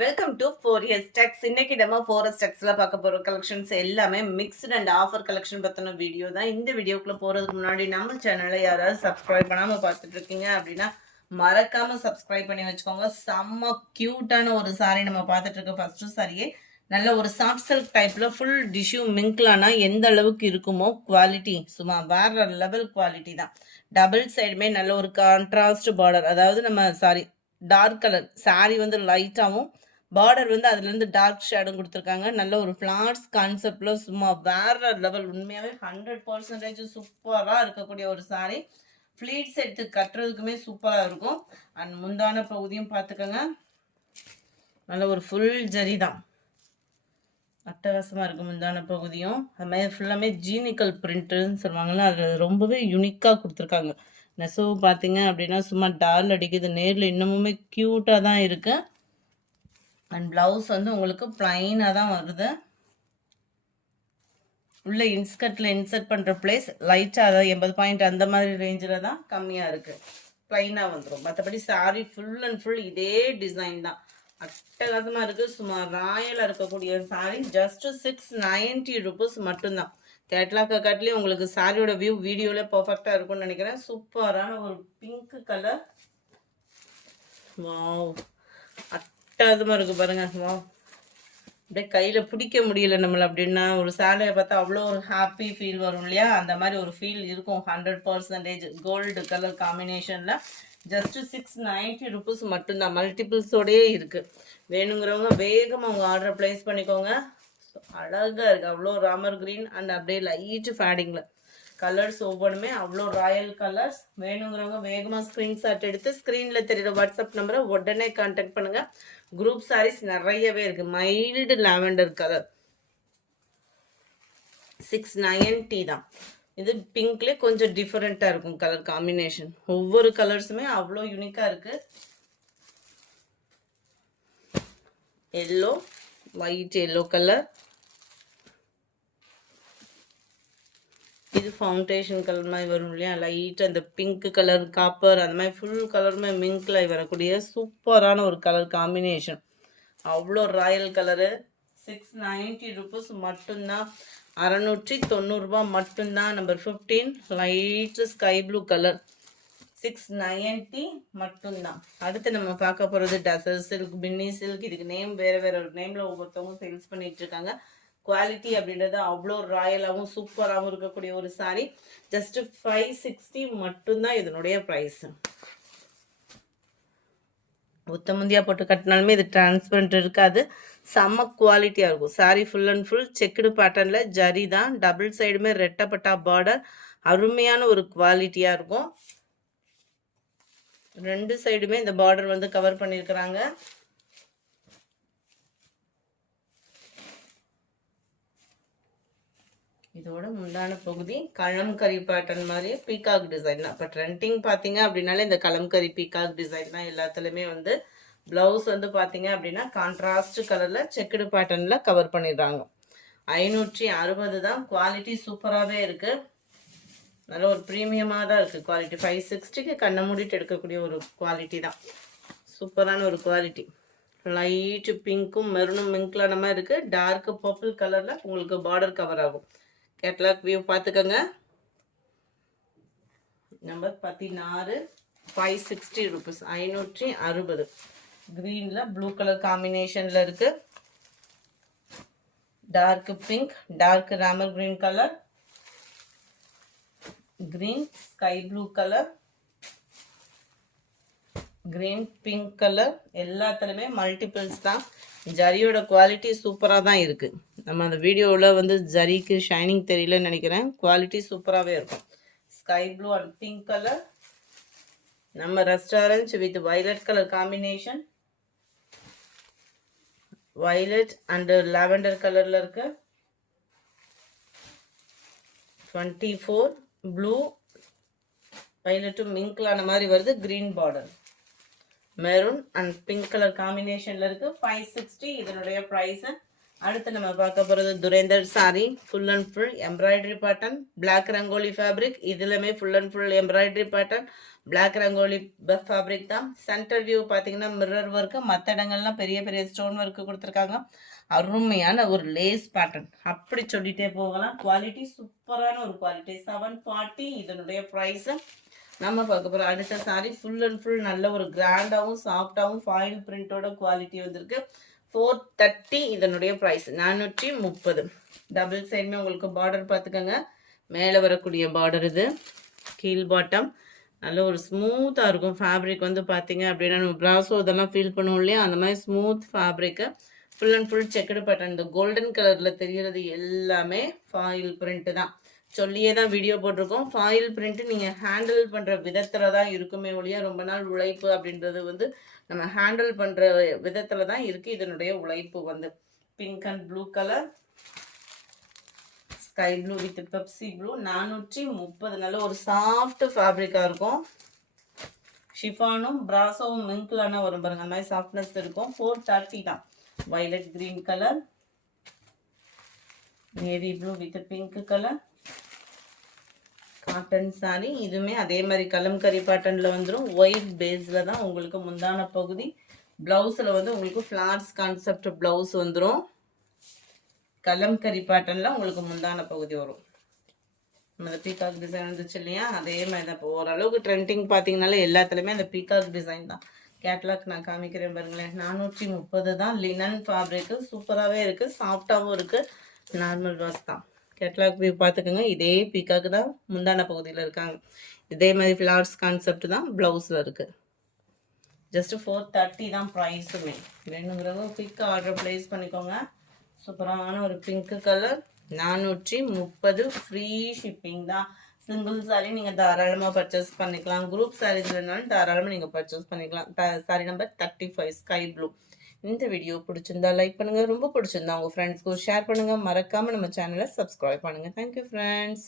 Welcome to 4S Techs. இன்னைக்கு நம்ம 4S Techsல பார்க்க போற கலெக்ஷன்ஸ் எல்லாமே மிக்ஸ்டு அண்ட் ஆஃபர் கலெக்ஷன் பத்தின வீடியோ தான். இந்த வீடியோக்குள்ள போறதுக்கு முன்னாடி நம்ம சேனலை யாராவது சப்ஸ்கிரைப் பண்ணாம பார்த்துட்டு இருக்கீங்க அப்படின்னா மறக்காம சப்ஸ்கிரைப் பண்ணி வச்சுக்கோங்க. செம்ம கியூட்டான ஒரு சாரி நம்ம பார்த்துட்டு இருக்க ஃபர்ஸ்ட் சாரியே நல்ல ஒரு சாஃப்ட் சில்க் டைப்ல ஃபுல் டிஷ்யூ மிங்க்லானா எந்த அளவுக்கு இருக்குமோ குவாலிட்டி சும்மா வேற லெவல் குவாலிட்டி தான். டபுள் சைடுமே நல்ல ஒரு கான்ட்ராஸ்ட் பார்டர், அதாவது நம்ம சாரி டார்க் கலர் சாரி வந்து லைட்டாகவும் பார்டர் வந்து அதுலேருந்து டார்க் ஷேடும் கொடுத்துருக்காங்க. நல்ல ஒரு ஃப்ளார்ஸ் கான்செப்டில் சும்மா வேற லெவல், உண்மையாகவே 100% சூப்பராக இருக்கக்கூடிய ஒரு சாரீ. ஃப்ளீட்ஸ் எடுத்து கட்டுறதுக்குமே சூப்பராக இருக்கும். அண்ட் முந்தான பகுதியும் பார்த்துக்கோங்க, நல்ல ஒரு ஃபுல் ஜரி தான், அட்டகாசமாக இருக்கும் முந்தான பகுதியும். அது மாதிரி ஃபுல்லாமே ஜீனிக்கல் பிரிண்ட்டுன்னு சொல்லுவாங்கள்ல, அதில் ரொம்பவே யூனிக்காக கொடுத்துருக்காங்க. நெசவு பார்த்தீங்க அப்படின்னா சும்மா டால் அடிக்குது, நேரில் இன்னமுமே க்யூட்டாக தான் இருக்குது. அண்ட் ப்ளவுஸ் வந்து உங்களுக்கு ப்ளைனாக தான் வருது. உள்ள இன்ஸ்கர்ட்டில் இன்சர்ட் பண்ணுற பிளேஸ் லைட்டாக, அதாவது 80 பாயிண்ட் அந்த மாதிரி ரேஞ்சில் தான் கம்மியாக இருக்குது, ப்ளைனாக வந்துடும். மற்றபடி சாரீ ஃபுல் அண்ட் ஃபுல் இதே டிசைன் தான், அட்டகாசமாக இருக்குது. சும்மா ராயலாக இருக்கக்கூடிய சாரீ. ஜஸ்ட்டு 690 ருபீஸ் மட்டும்தான். கேட்லாக்கை காட்டிலே உங்களுக்கு சாரியோட வியூ வீடியோவில் பர்ஃபெக்டாக இருக்கும்னு நினைக்கிறேன். சூப்பரான ஒரு பிங்க் கலர். வாவ், அட்டகாசமாக இருக்குது பாருங்க. வா, அப்படியே கையில் பிடிக்க முடியல நம்மளை அப்படின்னா. ஒரு சேலையை பார்த்தா அவ்வளோ ஒரு ஹாப்பி ஃபீல் வரும் இல்லையா, அந்த மாதிரி ஒரு ஃபீல் இருக்கும். 100% கோல்டு கலர் காம்பினேஷனில் ஜஸ்ட்டு 690 ருபீஸ் மட்டும்தான். மல்டிபிள்ஸோடையே இருக்குது. வேணுங்கிறவங்க வேகமாக உங்கள் ஆர்டரை ப்ளேஸ் பண்ணிக்கோங்க. அழகாக இருக்குது, அவ்வளோ ராமர் க்ரீன் அண்ட் அப்படியே லைட்டு ஃபேடிங்கில் கலர்ஸ் ஒவ்வொன்றுமே அவ்வளோ ராயல் கலர்ஸ். வேணுங்கிறவங்க வேகமாக ஸ்க்ரீன்ஷாட் எடுத்து ஸ்க்ரீனில் தெரியுற வாட்ஸ்அப் நம்பரை உடனே கான்டாக்ட் பண்ணுங்கள். குரூப் சாரீஸ் நிறையவே இருக்குது. மைல்டு லாவெண்டர் கலர் 690 தான். இது பிங்க்லேயே கொஞ்சம் டிஃப்ரெண்ட்டாக இருக்கும் கலர் காம்பினேஷன். ஒவ்வொரு கலர்ஸுமே அவ்வளோ யூனிக்காக இருக்குது. எல்லோ, ஒயிட் எல்லோ கலர், இது ஃபவுண்டேஷன் கலர் மாதிரி வரும் இல்லையா, லைட் அந்த பிங்க் கலர், காப்பர், அந்த மாதிரி ஃபுல் கலருமே மிங்க்ல வரக்கூடிய சூப்பரான ஒரு கலர் காம்பினேஷன். அவ்வளோ ராயல் கலரு. 690 ருபீஸ் மட்டும்தான், 690 மட்டும்தான். Number 15 light sky blue colour 690 மட்டும்தான். அடுத்து நம்ம பார்க்க போகிறது டசர் சில்க், பின்னி சில்க். இதுக்கு நேம் வேறு வேறு ஒரு நேமில் ஒவ்வொருத்தவங்க சேல்ஸ் பண்ணிட்டு இருக்காங்க. குவாலிட்டி அப்படின்றது அவ்வளோ ராயலாகவும் சூப்பராகவும் இருக்கக்கூடிய ஒரு சாரீ. ஜஸ்ட் 560 மட்டும்தான் இதனுடைய ப்ரைஸ். உத்தமுந்தியா போட்டு கட்டினாலுமே இது டிரான்ஸ்பரண்ட் இருக்காது, செம்ம குவாலிட்டியாக இருக்கும். Sari full and full checked பேட்டர்னில் ஜரி தான், டபுள் சைடுமே ரெட்டப்பட்டா பார்டர், அருமையான ஒரு குவாலிட்டியாக இருக்கும். ரெண்டு சைடுமே இந்த பார்டர் வந்து கவர் பண்ணியிருக்கிறாங்க. இதோட முந்தான பகுதி கலம்கரி பேட்டர்ன் மாதிரி பீகாக் டிசைன் தான். இப்போ ட்ரெண்டிங் பார்த்தீங்க அப்படின்னாலே இந்த கலம்கரி பீகாக் டிசைன் தான் எல்லாத்துலேயுமே வந்து. ப்ளவுஸ் வந்து பார்த்தீங்க அப்படின்னா கான்ட்ராஸ்ட் கலரில் செக்குடு பேட்டர்னில் கவர் பண்ணிடுறாங்க. 560 தான். குவாலிட்டி சூப்பராகவே இருக்குது, நல்ல ஒரு ப்ரீமியமாக தான் இருக்குது குவாலிட்டி. 560க்கு கண்ணை மூடிட்டு எடுக்கக்கூடிய ஒரு குவாலிட்டி தான். சூப்பரான ஒரு குவாலிட்டி. லைட்டு பிங்க்கும் மெரூனும் மிங்க்லான மாதிரி இருக்குது. டார்க்கு பர்பிள் கலரில் உங்களுக்கு பார்டர் கவர் ஆகும். கேட்லாக் வியூ பார்த்துக்கோங்க. Number 16 560 rupees, 560. க்ரீனில் ப்ளூ கலர் காம்பினேஷனில் இருக்குது. டார்க் பிங்க், டார்க் ராமர் green colour, green sky blue colour, green pink colour. எல்லாத்துலேயுமே மல்டிபிள்ஸ் தான். ஜரியோட குவாலிட்டி சூப்பராக தான் இருக்குது. நம்ம அந்த வீடியோவில் வந்து ஜரிக்கு ஷைனிங் தெரியலன்னு நினைக்கிறேன். குவாலிட்டி சூப்பராகவே இருக்கும். Sky blue and pink colour, நம்ம restaurant with violet colour combination, violet and lavender கலரில் இருக்கு. 24 ப்ளூ வயலட்டும் மிங்க்லான மாதிரி வருது. Green border, maroon and pink colour காம்பினேஷனில் இருக்குது. 560 இதனுடைய ப்ரைஸு. அடுத்து நம்ம பார்க்க போகிறது துரேந்தர் sari. Full and full embroidery pattern, black rangoli fabric. இதுலையுமே full and full embroidery pattern, black rangoli fabric தான். சென்டர் வியூ பார்த்தீங்கன்னா மிரர் ஒர்க்கு, மற்ற இடங்கள்லாம் பெரிய பெரிய ஸ்டோன் ஒர்க்கு கொடுத்துருக்காங்க. அருமையான ஒரு லேஸ் பேட்டர்ன், அப்படி சொல்லிட்டே போகலாம். குவாலிட்டி சூப்பரான ஒரு குவாலிட்டி. 740 இதனுடைய ப்ரைஸ். நம்ம பார்க்க போகிறோம் அடுத்த சாரி ஃபுல் அண்ட் ஃபுல் நல்ல ஒரு கிராண்டாகவும் சாஃப்டாகவும் ஃபாயில் பிரிண்டோட குவாலிட்டி வந்திருக்கு. 430 இதனுடைய ப்ரைஸ். 430. டபுள் சைடுமே உங்களுக்கு பார்டர் பார்த்துக்கோங்க. மேலே வரக்கூடிய பார்டர் இது, கீழ் பாட்டம். நல்ல ஒரு ஸ்மூத்தாக இருக்கும் ஃபேப்ரிக் வந்து பார்த்தீங்க அப்படின்னா நம்ம ப்ராஸோ இதெல்லாம் ஃபீல் பண்ணுவோம் இல்லையா, அந்த மாதிரி smooth fabric. Full and full checked pattern. இந்த கோல்டன் கலரில் தெரிகிறது எல்லாமே ஃபாயில் பிரிண்ட்டு தான். சொல்லியே தான் வீடியோ போட்டிருக்கோம். ஃபாயில் பிரிண்ட்டு நீங்கள் ஹேண்டில் பண்ணுற விதத்தில் தான் இருக்குமே ஒழிய ரொம்ப நாள் உழைப்பு அப்படின்றது வந்து நம்ம ஹேண்டில் பண்ணுற விதத்தில் தான் இருக்குது இதனுடைய உழைப்பு வந்து. Pink and blue colour, sky blue with Pepsi blue. 430. நல்ல ஒரு சாஃப்ட் ஃபேப்ரிக்காக இருக்கும். ஷிஃபானும் பிராசோவும் மிங்க்லான வரும் பாருங்க, அந்த மாதிரி சாஃப்ட்னஸ் இருக்கும். 430 தான். Violet green colour, navy blue with pink colour cotton sorry. இதுவுமே அதே மாதிரி கலம்கரி பேட்டர்னில் வந்துடும். ஒயிட் பேஸில் தான் உங்களுக்கு முந்தான பகுதி. ப்ளவுஸில் வந்து உங்களுக்கு ஃப்ளார்ஸ் கான்செப்ட் ப்ளவுஸ் வந்துடும். கலம்கரி பேட்டர்னில் உங்களுக்கு முந்தான பகுதி வரும். நம்ம பீகாக் டிசைன் வந்துச்சு இல்லையா, அதே மாதிரி தான். இப்போ ஓரளவுக்கு ட்ரெண்டிங் பார்த்தீங்கனாலே எல்லாத்துலேயுமே அந்த பீகாக் டிசைன் தான். கேட்லாக் நான் காமிக்கிறேன் பாருங்களேன். 430 தான். லினன் ஃபேப்ரிக்கு சூப்பராகவே இருக்குது, சாஃப்டாகவும் இருக்குது. நார்மல் வாஷ் தான். கேட்லாக் வியூ பார்த்துக்கோங்க. இதே பீக்காக்கு தான் முந்தான பகுதியில் இருக்காங்க. இதே மாதிரி ஃப்ளார்ஸ் கான்செப்ட் தான் ப்ளவுஸில் இருக்குது. ஜஸ்ட்டு 430 தான் ப்ரைஸுமே. வேணுங்கிறவங்க குயிக்காக ஆர்டர் ப்ளேஸ் பண்ணிக்கோங்க. சூப்பரான ஒரு பிங்க் கலர். 430. ஃப்ரீ ஷிப்பிங் தான். சிங்கிள் சாரி நீங்கள் தாராளமாக பர்ச்சேஸ் பண்ணிக்கலாம். குரூப் சாரீஸ்லனாலும் தாராளமாக நீங்கள் பர்ச்சேஸ் பண்ணிக்கலாம். Sorry number 35 sky blue. இந்த வீடியோ பிடிச்சிருந்தா லைக் பண்ணுங்கள், ரொம்ப பிடிச்சிருந்தா உங்கள் ஃப்ரெண்ட்ஸ்க்கு ஷேர் பண்ணுங்கள். மறக்காமல் நம்ம சேனலை சப்ஸ்கிரைப் பண்ணுங்கள். Thank you friends.